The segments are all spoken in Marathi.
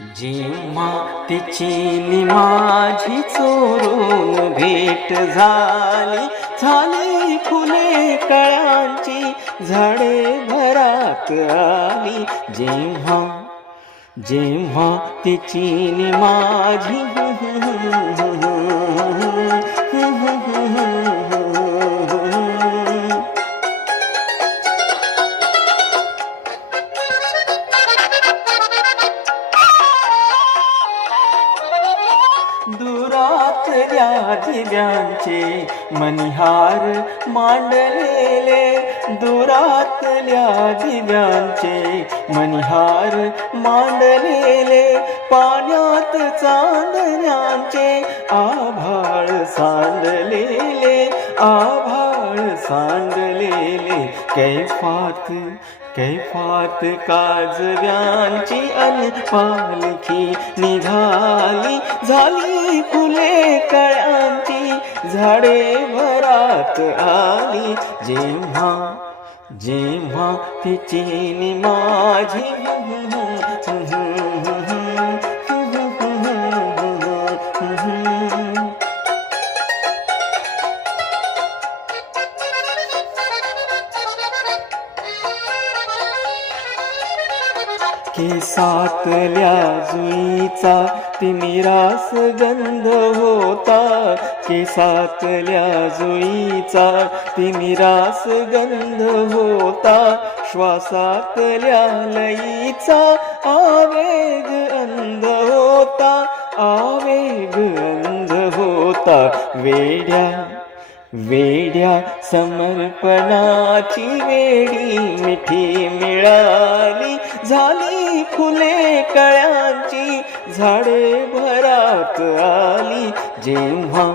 जेव्हा तिची नि माझी चोरून भेट झाली, झाली फुले कळ्यांची झाडे भरात आली. जेव्हा जेव्हा तिची नि माझी दुरातल्या दिव्यांचे मनिहार मांडलेले, दुरातल्या दिव्यांचे मनिहार मांडलेले, पाण्यात चांदण्यांचे आभाळ सांडलेले, आभाळ सांडलेले. कैफात कैफात काजव्यांची अन पालखी निघाली, झाली फुले कळ्यांची झाडे भरात आली. जेव्हा जेव्हा तिची नि माझी केसातल्या जुईचा तिमिरास गंध होता, केसातल्या जुईचा तिमिरास गंध होता, श्वासातल्या लयीचा आवेग अंध होता, आवेग अंध होता. वेड्या वेड्या समर्पणाची वेडी मिठी मिळाली, झाली फुले कळ्यांची झाडे भरात आली. जेव्हा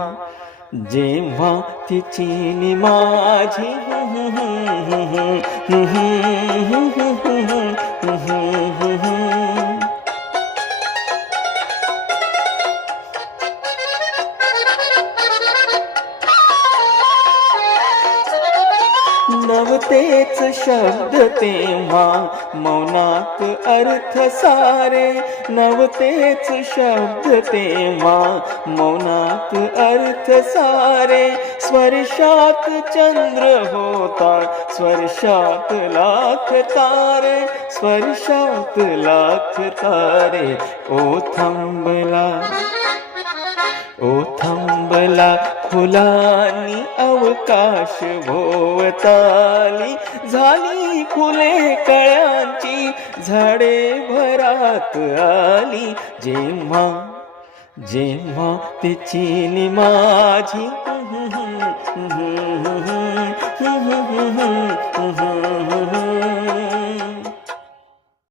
जेव्हा तिची नि माझी नवतेच शब्द तेव्हा मौनात अर्थ सारे, नवतेच शब्द तेव्हा मौनात अर्थ सारे. स्वर्शात चंद्र होता, स्वर्शात लाख तारे, स्वर्शात लाख तारे. ओ थांबला ओ थांबला फुलांनी अवकाश भोवताली, झाली फुले कळ्यांची झाडे भरात आली. जेव्हा जेव्हा तिची नि माझी